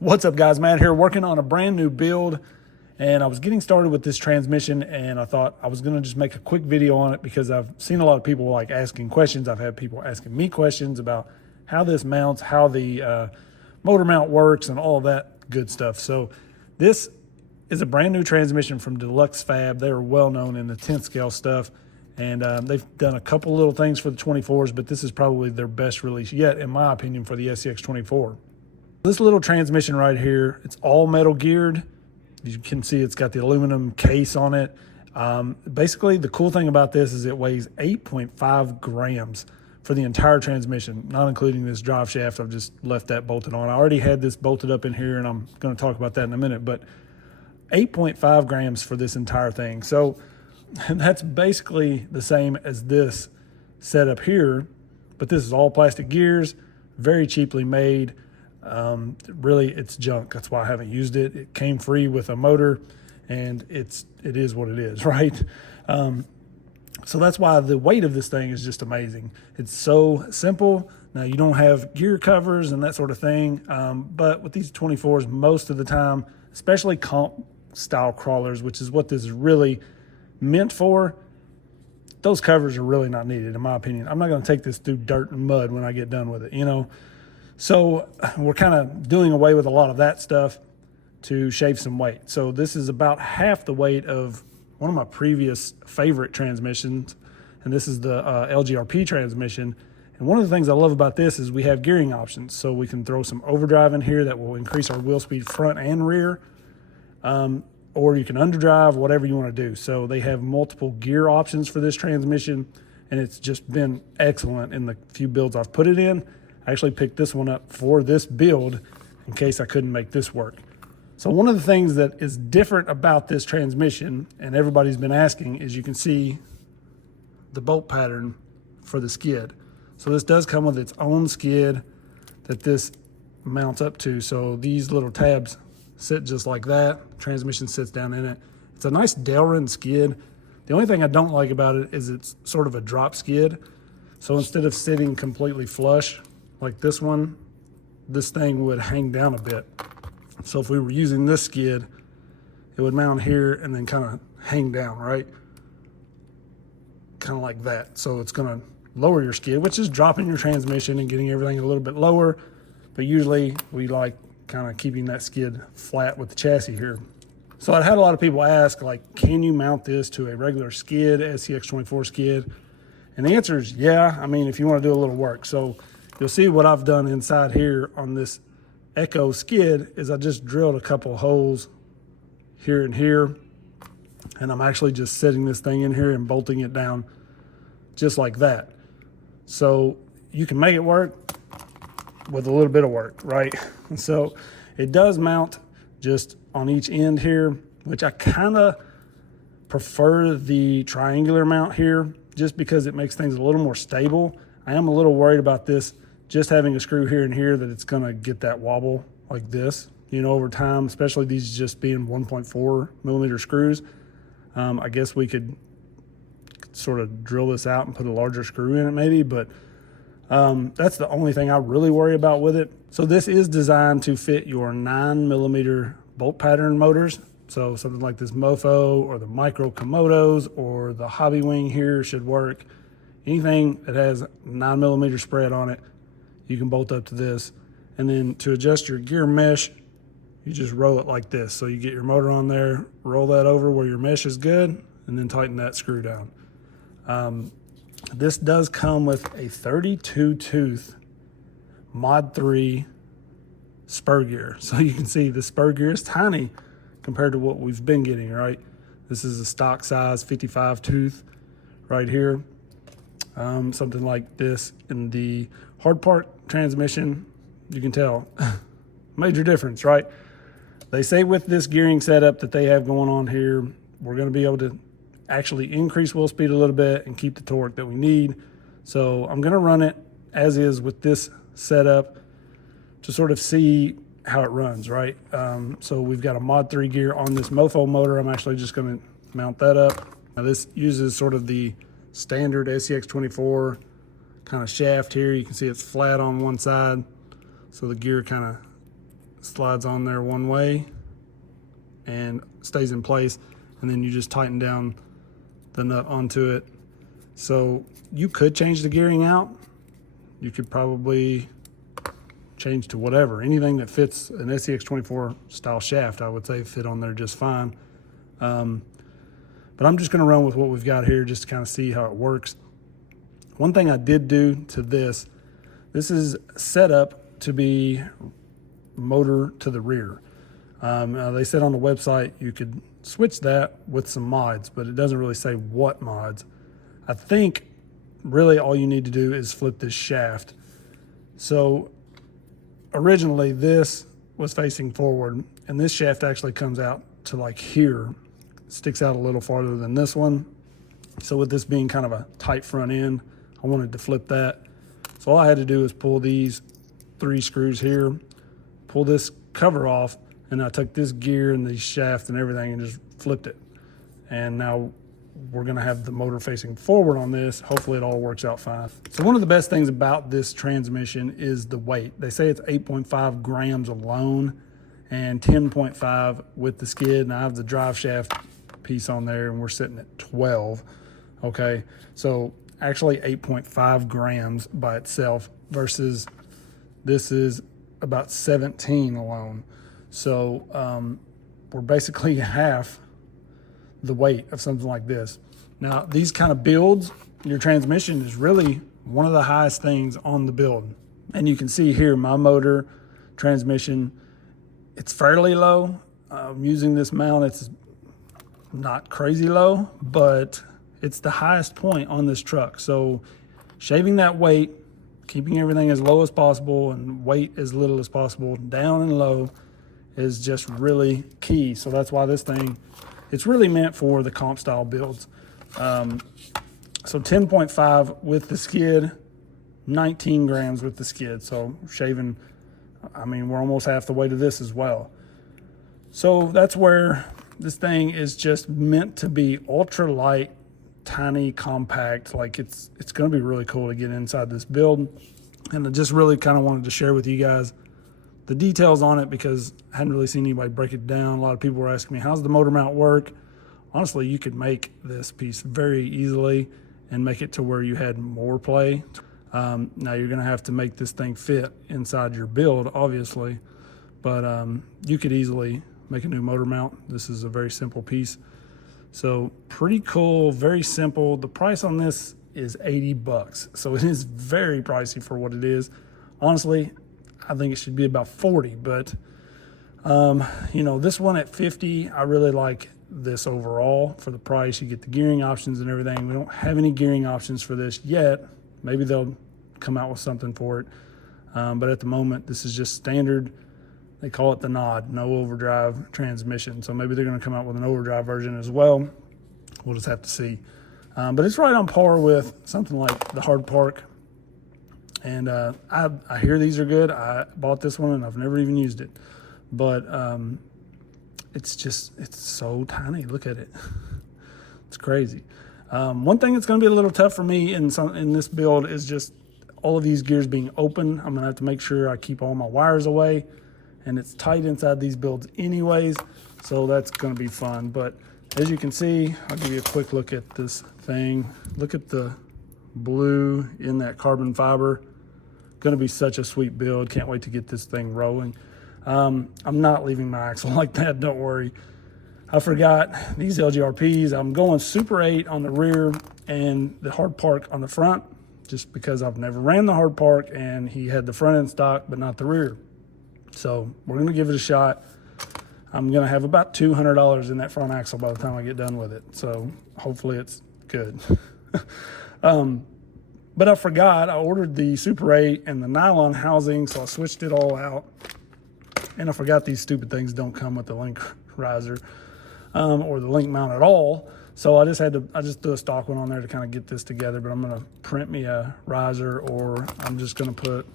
What's up, guys? Matt here, working on a brand new build, and I was getting started with this transmission, and I thought I was going to just make a quick video on it because I've seen a lot of people like asking questions. I've had people asking me questions about how this mounts, how the motor mount works, and all of that good stuff. So this is a brand new transmission from Dlux Fab. They are well known in the 10th scale stuff, and they've done a couple little things for the 24s, but this is probably their best release yet, in my opinion, for the SCX24. This little transmission right here, it's all metal geared. You can see it's got the aluminum case on it. Basically, the cool thing about this is it weighs 8.5 grams for the entire transmission, not including this drive shaft. I've just left that bolted on. I already had this bolted up in here, and I'm going to talk about that in a minute, but 8.5 grams for this entire thing. So that's basically the same as this setup here, but this is all plastic gears, very cheaply made. Really, it's junk. That's why I haven't used it. It came free with a motor, and it is what it is, right? So that's why the weight of this thing is just amazing. It's so simple. Now, you don't have gear covers and that sort of thing, but with these 24s, most of the time, especially comp style crawlers, which is what this is really meant for, those covers are really not needed, in my opinion. I'm not going to take this through dirt and mud when I get done with it, you know? So we're kind of doing away with a lot of that stuff to shave some weight. So this is about half the weight of one of my previous favorite transmissions, and this is the LGRP transmission. And one of the things I love about this is we have gearing options. So we can throw some overdrive in here that will increase our wheel speed front and rear, or you can underdrive, whatever you want to do. So they have multiple gear options for this transmission, and it's just been excellent in the few builds I've put it in. I actually picked this one up for this build in case I couldn't make this work. So one of the things that is different about this transmission, and everybody's been asking, is you can see the bolt pattern for the skid. So this does come with its own skid that this mounts up to. So these little tabs sit just like that. Transmission sits down in it. It's a nice Delrin skid. The only thing I don't like about it is it's sort of a drop skid. So instead of sitting completely flush like this one, this thing would hang down a bit. So if we were using this skid, it would mount here and then kind of hang down, right? Kind of like that. So it's gonna lower your skid, which is dropping your transmission and getting everything a little bit lower. But usually we like kind of keeping that skid flat with the chassis here. So I had a lot of people ask, like, can you mount this to a regular skid, SCX24 skid? And the answer is yeah. I mean, if you want to do a little work. So you'll see what I've done inside here on this Echo skid is I just drilled a couple holes here and here, and I'm actually just setting this thing in here and bolting it down just like that. So you can make it work with a little bit of work, right? So it does mount just on each end here, which I kind of prefer the triangular mount here just because it makes things a little more stable. I am a little worried about this just having a screw here and here, that it's gonna get that wobble like this, you know, over time, especially these just being 1.4 millimeter screws. I guess we could sort of drill this out and put a larger screw in it maybe, but that's the only thing I really worry about with it. So this is designed to fit your 9 millimeter bolt pattern motors. So something like this Mofo or the Micro Komodos or the Hobby Wing here should work. Anything that has 9 millimeter spread on it, you can bolt up to this. And then to adjust your gear mesh, you just roll it like this. So you get your motor on there, roll that over where your mesh is good, and then tighten that screw down. This does come with a 32 tooth Mod 3 spur gear. So you can see the spur gear is tiny compared to what we've been getting, right? This is a stock size 55 tooth right here. Something like this in the hard part transmission, you can tell major difference, right? They say with this gearing setup that they have going on here, we're going to be able to actually increase wheel speed a little bit and keep the torque that we need. So I'm going to run it as is with this setup to sort of see how it runs, right? So we've got a Mod 3 gear on this Mofo motor. I'm actually just going to mount that up. Now this uses sort of the standard SCX24 kind of shaft here. You can see it's flat on one side, so the gear kind of slides on there one way and stays in place, and then you just tighten down the nut onto it. So you could change the gearing out. You could probably change to whatever, anything that fits an SCX24 style shaft, I would say fit on there just fine. But I'm just gonna run with what we've got here just to kind of see how it works. One thing I did do to this is set up to be motor to the rear. They said on the website you could switch that with some mods, but it doesn't really say what mods. I think really all you need to do is flip this shaft. So originally this was facing forward, and this shaft actually comes out to like here, sticks out a little farther than this one. So with this being kind of a tight front end, I wanted to flip that. So all I had to do is pull these 3 screws here, pull this cover off, and I took this gear and the shaft and everything and just flipped it. And now we're gonna have the motor facing forward on this. Hopefully it all works out fine. So one of the best things about this transmission is the weight. They say it's 8.5 grams alone and 10.5 with the skid. And I have the drive shaft piece on there and we're sitting at 12. Okay, so actually 8.5 grams by itself versus this is about 17 alone. So we're basically half the weight of something like this. Now, these kind of builds, your transmission is really one of the highest things on the build. And you can see here, my motor transmission, it's fairly low. Using this mount, it's not crazy low, but it's the highest point on this truck. So shaving that weight, keeping everything as low as possible and weight as little as possible, down and low, is just really key. So that's why this thing, it's really meant for the comp style builds. So 10.5 with the skid, 19 grams with the skid. So shaving, I mean, we're almost half the weight of this as well. So that's where this thing is just meant to be ultra light, tiny, compact. Like it's going to be really cool to get inside this build. And I just really kind of wanted to share with you guys the details on it because I hadn't really seen anybody break it down. A lot of people were asking me, how's the motor mount work? Honestly, you could make this piece very easily and make it to where you had more play. Now you're gonna have to make this thing fit inside your build, obviously, but you could easily make a new motor mount. This is a very simple piece. So pretty cool, very simple. The price on this is 80 bucks. So it is very pricey for what it is. Honestly, I think it should be about 40, but you know, this one at 50, I really like this overall for the price. You get the gearing options and everything. We don't have any gearing options for this yet. Maybe they'll come out with something for it. But at the moment, this is just standard. They call it the NOD, no overdrive transmission. So maybe they're going to come out with an overdrive version as well. We'll just have to see. But it's right on par with something like the Hard Park. And I hear these are good. I bought this one and I've never even used it. But it's so tiny. Look at it. It's crazy. One thing that's going to be a little tough for me in this build is just all of these gears being open. I'm going to have to make sure I keep all my wires away. And it's tight inside these builds anyways. So that's going to be fun. But as you can see, I'll give you a quick look at this thing. Look at the blue in that carbon fiber. Going to be such a sweet build. Can't wait to get this thing rolling. I'm not leaving my axle like that, don't worry. I forgot these LGRPs. I'm going Super 8 on the rear and the Hard Park on the front, just because I've never ran the Hard Park and he had the front end stock but not the rear. So we're going to give it a shot. I'm going to have about $200 in that front axle by the time I get done with it. So hopefully it's good. But I forgot, I ordered the Super 8 and the nylon housing, so I switched it all out. And I forgot these stupid things don't come with the link riser or the link mount at all. So I just threw a stock one on there to kind of get this together, but I'm going to print me a riser, or I'm just going to put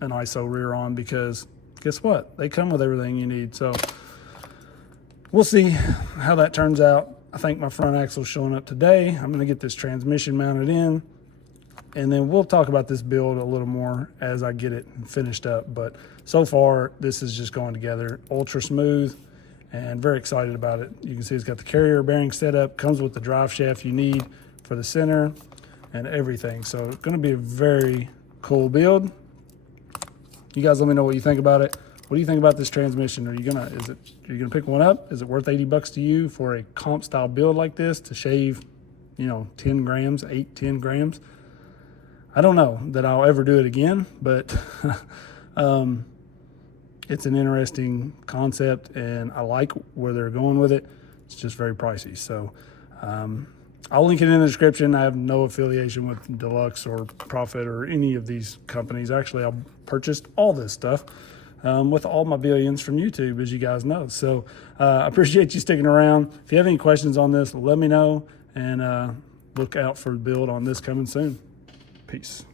an ISO rear on because guess what? They come with everything you need. So we'll see how that turns out. I think my front axle's showing up today. I'm going to get this transmission mounted in. And then we'll talk about this build a little more as I get it finished up. But so far, this is just going together ultra smooth and very excited about it. You can see it's got the carrier bearing setup, comes with the drive shaft you need for the center and everything. So it's going to be a very cool build. You guys let me know what you think about it. What do you think about this transmission? Are you gonna pick one up? Is it worth 80 bucks to you for a comp style build like this to shave, 10 grams, 10 grams? I don't know that I'll ever do it again, but it's an interesting concept and I like where they're going with it. It's just very pricey. So I'll link it in the description. I have no affiliation with Dlux or Profit or any of these companies. Actually, I purchased all this stuff with all my billions from YouTube, as you guys know. So I appreciate you sticking around. If you have any questions on this, let me know, and look out for the build on this coming soon. Peace.